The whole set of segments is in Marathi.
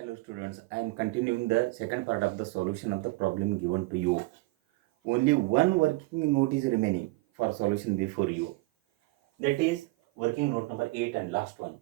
Hello students, I am continuing the second part of the solution of the problem given to you. Only one working note is remaining for solution before you. That is working note number 8 and last one.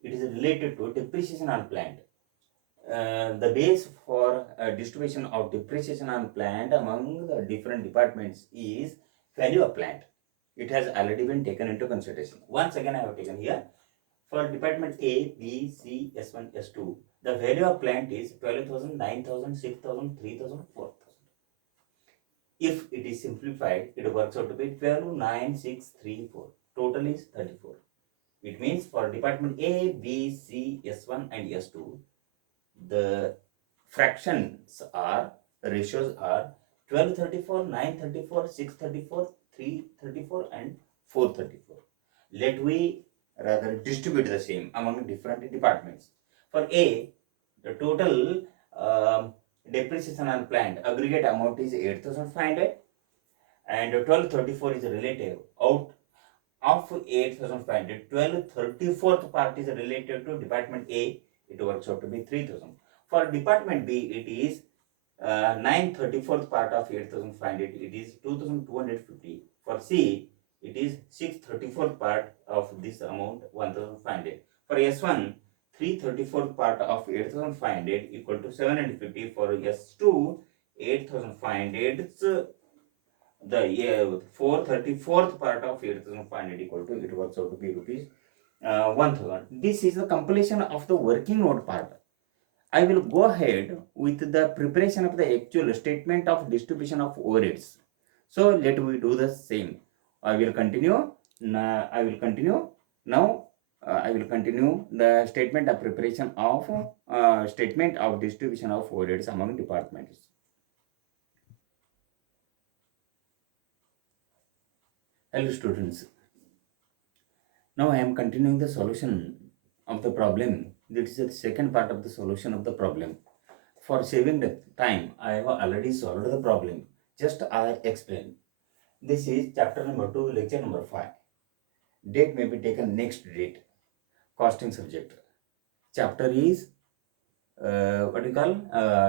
It is related to depreciation on plant. The base for distribution of depreciation on plant among the different departments is value of plant. It has already been taken into consideration. Once again I have taken here. For department A, B, C, S1, S2, the value of plant is 12,000, 9,000, 6,000, 3,000, 4,000. If it is simplified, it works out to be 12, 9, 6, 3, 4. Total is 34. It means for department A, B, C, S1 and S2, the fractions are, ratios are 1234, 934, 634, 334 and 434. Let we rather distribute the same among different departments. For A, the total depreciation on plant aggregate amount is 8,500 and 1234 is relative. Out of 8,500, 1234th part is related to department A. It works out to be 3,000. For department B, it is 934th part of 8,500. It is 2,250. For C, it is 634th part of this amount 1,500. For S1, 334th part of 8,500 equal to 750. For S2, 8,500 the 434th part of 8,500 equal to, it works out to be rupees 1,000. This is the completion of the working note part. I will go ahead with the preparation of the actual statement of distribution of overheads. So let we do the same. I will continue now. I will continue the statement of preparation of statement of distribution of overheads among departments. Hello students. Now I am continuing the solution of the problem. This is the second part of the solution of the problem. For saving the time, I have already solved the problem. Just I explain. This is chapter number 2, lecture number 5. Date may be taken next date. Costing subject. Chapter is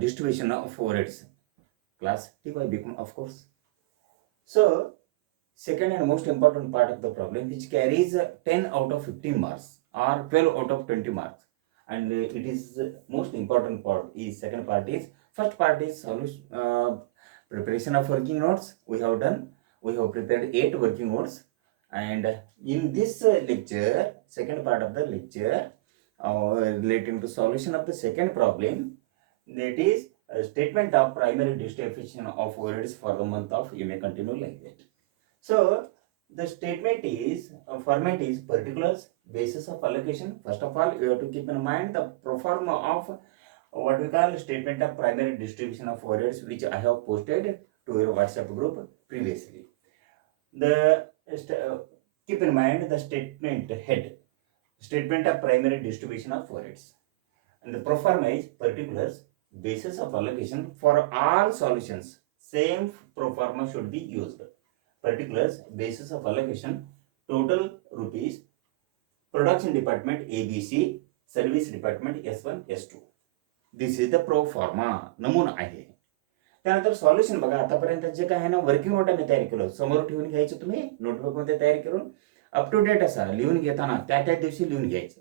distribution of overheads. Class TY become, of course. So second and most important part of the problem, which carries 10 out of 15 marks or 12 out of 20 marks, and it is most important part is second part is, first part is preparation of working notes. We have prepared 8 working notes, and in this lecture, second part of the lecture relating to solution of the second problem, that is a statement of primary distribution of overheads for the month of, you may continue like that. So the statement is format is particulars, basis of allocation. First of all, you have to keep in mind the pro forma of what we call statement of primary distribution of overheads, which I have posted to your WhatsApp group previously. Keep in mind the statement head, statement of primary distribution of overheads, and the pro forma is particulars, basis of allocation. For all solutions, same pro forma should be used. Particulars, basis of allocation, total rupees, production department ABC, service department S1 S2. This is the pro फॉर्मा, नमुना आहे. त्यानंतर सॉल्युशन बघा, आतापर्यंत जे काय आहे ना, वर्किंग नोट मी तयार केलं, समोर ठेवून घ्यायचं, तुम्ही नोटबुकमध्ये तयार करून अप टू डेट असा लिहून घेताना त्या दिवशी लिहून घ्यायचं.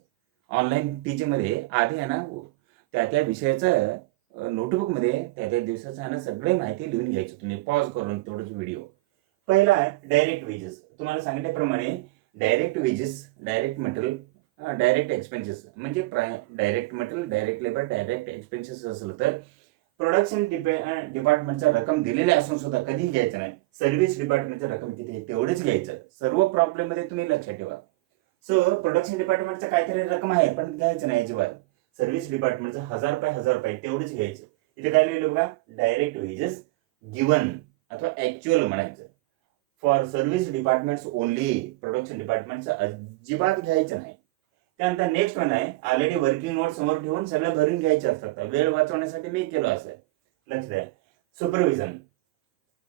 ऑनलाईन टीचिंगमध्ये आधी आहे ना, त्या विषयाचं नोटबुकमध्ये त्या दिवसाचं आहे ना, सगळे माहिती लिहून घ्यायचं तुम्ही, पॉज करून तेवढंच व्हिडिओ. पहिला आहे डायरेक्ट वेजेस. तुम्हाला सांगितल्याप्रमाणे direct wages, direct material, direct expenses, म्हणजे direct material, direct labour, direct expenses असलं तर प्रोडक्शन डिपार्टमेंटचा रक्कम दिलेली असून सुद्धा कधी घ्यायचं नाही. सर्व्हिस डिपार्टमेंटचं रक्कम किती आहे तेवढंच घ्यायचं. सर्व प्रॉब्लेम मध्ये तुम्ही लक्षात ठेवा. सो प्रोडक्शन डिपार्टमेंटचं काहीतरी रक्कम आहे पण घ्यायचं नाही अजिबात. सर्व्हिस डिपार्टमेंटचं 1000 रुपये तेवढंच घ्यायचं. इथे काय लिहिलं बघा, डायरेक्ट वेजेस गिवन अथवा ऍक्च्युअल म्हणायचं. For service departments only, production डिपार्टमेंटचं अजिबात घ्यायचं नाही. त्यानंतर नेक्स्ट वन आहे, ऑलरेडी वर्किंग नोट समोर ठेवून सगळं भरून घ्यायचे असतात. वेळ वाचवण्यासाठी मी केलं असं, लक्ष द्या. सुपरविजन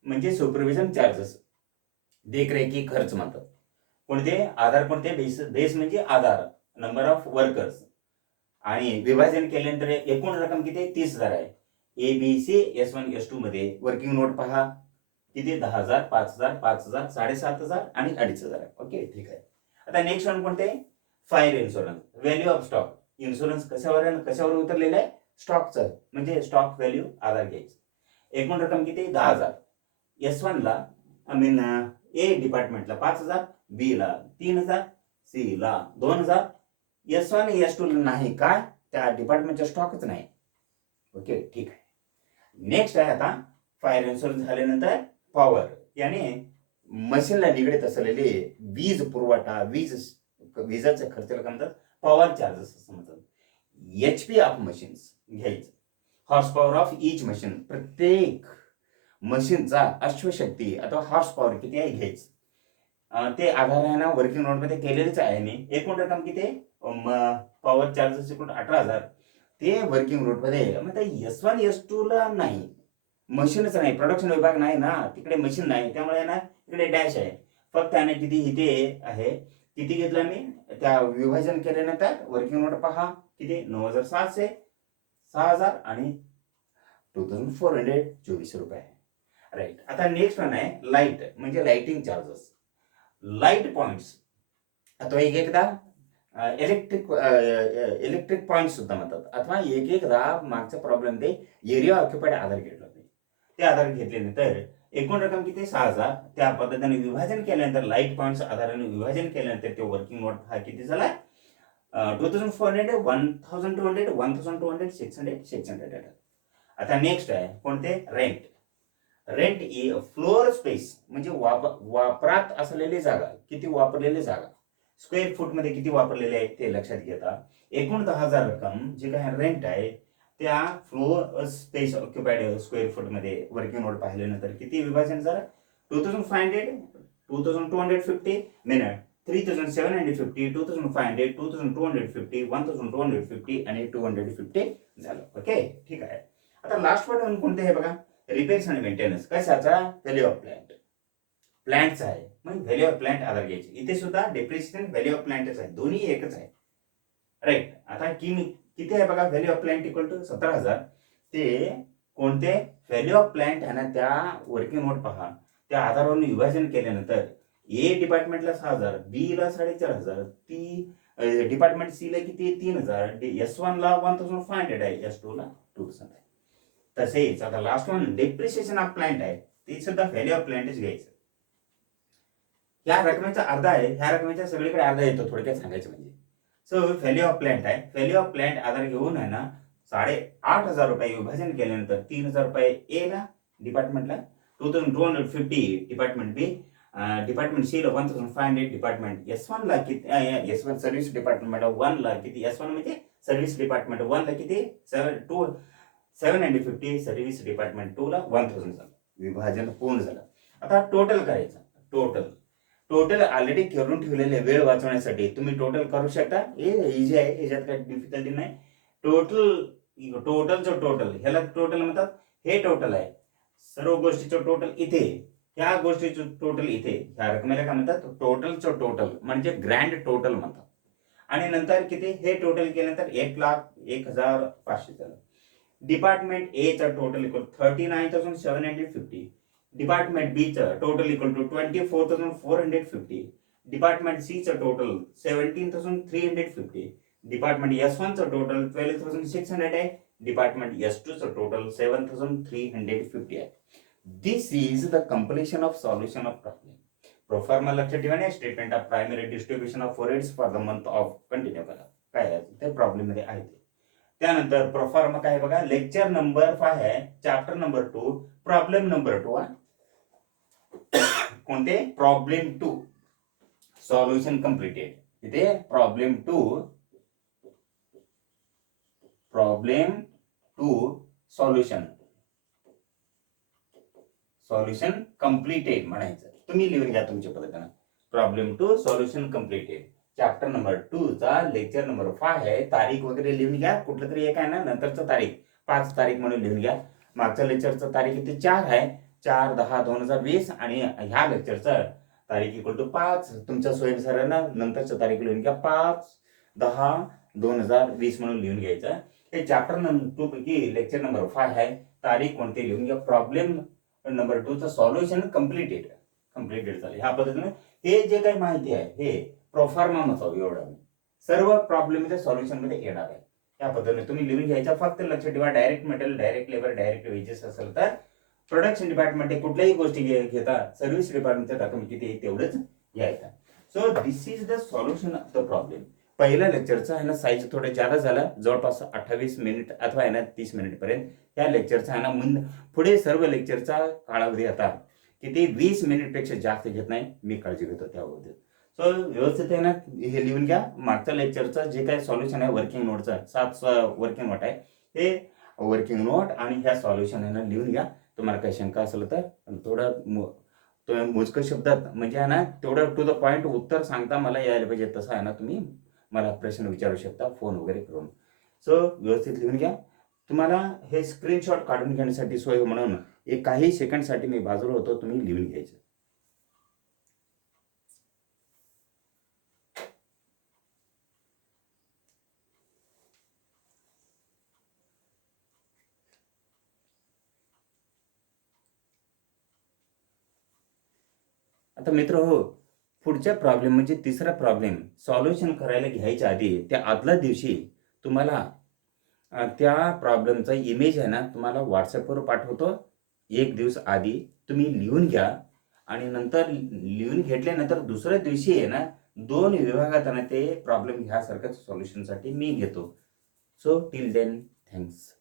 म्हणजे सुपरविजन चार्जेस, देखरेखी खर्च म्हणतात. कोणते आधार, कोणते बेस म्हणजे आधार, नंबर ऑफ वर्कर्स, आणि विभाजन केल्यानंतर एकूण रक्कम किती 30,000 आहे. ABC S1 S2 मध्ये वर्किंग नोट पहा किती 10,000, 5,000, 5,000, 7,500 आणि 2,500. ओके, ठीक आहे. आता नेक्स्ट वन कोणते? Fire insurance. Value of stock. Insurance कशावर उतरलेलं आहे? स्टॉकचं, म्हणजे स्टॉक व्हॅल्यू आधार घ्यायचं. एकूण रक्कम किती? 10,000. S1 ला ए डिपार्टमेंटला 5,000, बी ला 3,000, सी ला 2,000. S1 S2 नाही, काय? त्या डिपार्टमेंटचा स्टॉकच नाही. ओके, ठीक आहे. नेक्स्ट आहे आता फायर इन्शुरन्स झाल्यानंतर पॉवर, याने मशीनला निगडीत असलेले वीज पुरवठा, विजाचा खर्च म्हणतात पॉवर चार्जेस असं म्हणतात. HP ऑफ मशीन्स घ्यायचं. Horse power of each machine, प्रत्येक मशीनचा अश्वशक्ती अथवा हॉर्स पॉवर किती आहे घ्यायचं. ते आधाराने वर्किंग नोटमध्ये केलेलेच आहे. आणि एकूण रक्कम किती? पॉवर चार्जेस एकूण 18,000. ते वर्किंग नोटमध्ये म्हणजे S1 S2 ला नाही, मशीनच नाही, प्रोडक्शन विभाग नाही ना, तिकडे मशीन नाही, त्यामुळे ना इकडे डॅश आहे. फक्त आणि किती इथे आहे, किती घेतलं मी त्या विभाजन केल्यानंतर वर्किंग नोट पहा किती 9,700, 6,000 आणि 2,424 रुपये आहे. राईट. आता नेक्स्ट वन आहे लाईट, म्हणजे लाइटिंग चार्जेस. लाईट पॉइंट्स अथवा एकदा इलेक्ट्रिक पॉइंट सुद्धा म्हणतात, अथवा एकदा मागच्या प्रॉब्लेम मध्ये एरिया ऑक्युपाईड आधार घेतला होते. ते आधार घेतल्यानंतर एकूण रक्कम किती? 6,000. त्या पद्धतीने विभाजन केल्यानंतर लाईट पॉइंट्स आधाराने विभाजन केल्यानंतर ते वर्किंग नोट हा किती झाला? 2,400, 1,200, 1,200, 600, 600. आता नेक्स्ट आहे कोणते? रेंट. रेंट फ्लोअर स्पेस, म्हणजे वापरात असलेली जागा, किती वापरलेली जागा, स्क्वेअर फूट मध्ये किती वापरलेले आहे ते लक्षात घेता. एकूण 10,000 रक्कम जे काय रेंट आहे त्या floor space occupied square foot मध्ये वर्किंग नोट पाहिल्यानंतर किती विभाजन झालं? 2,500, 2,250 मिनिट, 3,750, 2,500, 2,250, 1,250 आणि 250 झालं. ओके, ठीक आहे. आता लास्ट वन कोणते आहे बघा? रिपेअर्स आणि मेंटेनन्स. कशाचा? Value of plant. प्लांटचा आहे, मग व्हॅल्यू ऑफ प्लांट आधार घ्यायची. इथे सुद्धा डेप्रिसिएशन व्हॅल्यू ऑफ प्लांटच आहे, दोन्ही एकच आहे. राईट. आता किती आहे बघा? Value of plant equal to 17,000. ते कोणते? व्हॅल्यू ऑफ प्लांट आणि त्या वर्किंग नोट पहा, त्या आधारावरून विभाजन केल्यानंतर ए डिपार्टमेंटला 6,000, बी ला 4,500, ती डिपार्टमेंट सी ला किती? 3,000, S1 ला 1,500 आहे, S2 ला 2,000 आहे. तसेच आता last one depreciation of plant आहे, ते सुद्धा व्हॅल्यू ऑफ प्लांटच घ्यायचं. या रकमेचा अर्धा आहे, ह्या रकमेच्या सगळीकडे अर्धा येतो, थोडक्यात सांगायचं म्हणजे. सो व्हॅल्यू ऑफ प्लांट आहे, व्हॅल्यू ऑफ प्लांट आधार घेऊन आहे ना 8,500 रुपये विभाजन केल्यानंतर 3,000 रुपये ए ला डिपार्टमेंटला, 2,250 डिपार्टमेंट बी, डिपार्टमेंट सी ला 1,500, डिपार्टमेंट S1 ला किती? S1 सर्व्हिस डिपार्टमेंट 1 ला किती? S1 म्हणजे सर्व्हिस डिपार्टमेंट 1 ला किती? 750, सर्व्हिस डिपार्टमेंट 2 ला 1,000 झालं. विभाजन पूर्ण झालं. आता टोटल करायचं. टोटल ऑलरेडी करून ठेवलेले वेळ वाचवण्यासाठी तुम्ही टोटल करू शकता. हे इझी आहे, याच्यात काही डिफिकल्टी नाही. टोटलचं टोटल ह्याला टोटल म्हणतात. हे टोटल आहे, सर्व गोष्टीचं टोटल इथे, ह्या गोष्टीचं टोटल इथे, ह्या रकमेला काय म्हणतात? टोटलचं टोटल म्हणजे ग्रँड टोटल म्हणतात. आणि नंतर किती? हे टोटल केल्यानंतर 1,01,500 झालं. डिपार्टमेंट ए चा टोटल इक्वल 39,750, डिपार्टमेंट बी चा total equal to 24,450, department C चा टोटल 17,350, डिपार्टमेंट S1 चा टोटल 12,600 आहे, डिपार्टमेंट S2 चा टोटल 7,350 आहे. This is the completion of solution of problem. Proforma लक्षात ठेवा. Statement of primary distribution of overheads for the month of continue करा. काय आहे ते प्रॉब्लेम मध्ये आहे. त्यानंतर प्रोफॉर्मा काय बघा? लेक्चर नंबर 5 आहे, चॅप्टर नंबर 2, प्रॉब्लेम नंबर 2. कोणते? Problem 2 solution completed. इथे प्रॉब्लेम 2 सॉल्युशन कंप्लीटेड म्हणायचं. तुम्ही लिहून घ्या तुमच्या पद्धतीने. Problem 2 solution completed, chapter number 2 चा लेक्चर नंबर 5 आहे. तारीख वगैरे लिहून घ्या, कुठलं तरी एक आहे ना, नंतरचं तारीख 5 तारीख म्हणून लिहून घ्या. मागच्या लेक्चरचं तारीख इथे 4 आहे, 4/10/2020, आणि ह्या लेक्चरचं तारीख इक्वल टू 5. तुमच्या सोयीनुसार ना नंतरचं तारीख लिहून घ्या, 5/10/2020. 2020 म्हणून लिहून घ्यायचं. हे चॅप्टर नंबर 2 पैकी लेक्चर नंबर 5 आहे. तारीख कोणती लिहून घ्या. प्रॉब्लेम नंबर 2 चं सॉल्युशन कम्प्लिटेड झालं. ह्या पद्धतीने हे जे काही माहिती आहे हे प्रोफार्मा नसावं एवढं सर्व प्रॉब्लेमच्या सॉल्युशन मध्ये येणार आहे. या पद्धतीने तुम्ही लिहून घ्यायचा. फक्त लक्षात ठेवा direct material, direct labour, direct wedges असेल तर प्रोडक्शन डिपार्टमेंट कुठल्याही गोष्टी घेता सर्व्हिस डिपार्टमेंटच्या रक्कम किती तेवढंच घ्यायचं. So this is the solution of the problem. पहिल्या लेक्चरचा आहे ना साईज थोडं जादा झाला, जवळपास 28 मिनिट अथवा आहे ना 30 मिनिट पर्यंत. या लेक्चरचा आहे ना पुढे सर्व लेक्चरचा कालावधी आता किती 20 मिनिट पेक्षा जास्त घेत नाही, मी काळजी घेतो त्याबद्दल. सो व्यवस्थित आहे ना हे लिहून घ्या. मागच्या लेक्चरचं जे काही सॉल्युशन आहे वर्किंग नोटचं 7 वर्किंग नोट आहे ते वर्किंग नोट आणि ह्या सॉल्युशन आहे ना लिहून घ्या. तुम्हाला काही शंका असेल तर थोडं मोजकं शब्दात म्हणजे आहे ना तेवढं टू द पॉईंट उत्तर सांगता मला यायला पाहिजे तसं आहे ना तुम्ही मला प्रश्न विचारू शकता फोन वगैरे करून. सो व्यवस्थित लिहून घ्या. तुम्हाला हे स्क्रीनशॉट काढून घेण्यासाठी सोय म्हणून एक काही सेकंडसाठी मी बाजूला होतो, तुम्ही लिहून घ्यायचं. आता मित्र हो, पुढच्या प्रॉब्लेम म्हणजे तिसरा प्रॉब्लेम सॉल्युशन करायला घ्यायच्या आधी त्या आदल्या दिवशी तुम्हाला त्या प्रॉब्लेमचा इमेज आहे ना तुम्हाला व्हॉट्सअपवर पाठवतो. एक दिवस आधी तुम्ही लिहून घ्या आणि नंतर लिहून घेतल्यानंतर दुसऱ्या दिवशी आहे ना 2 विभागात आहे ना ते प्रॉब्लेम ह्यासारख्याच सॉल्युशनसाठी मी घेतो. So till then thanks.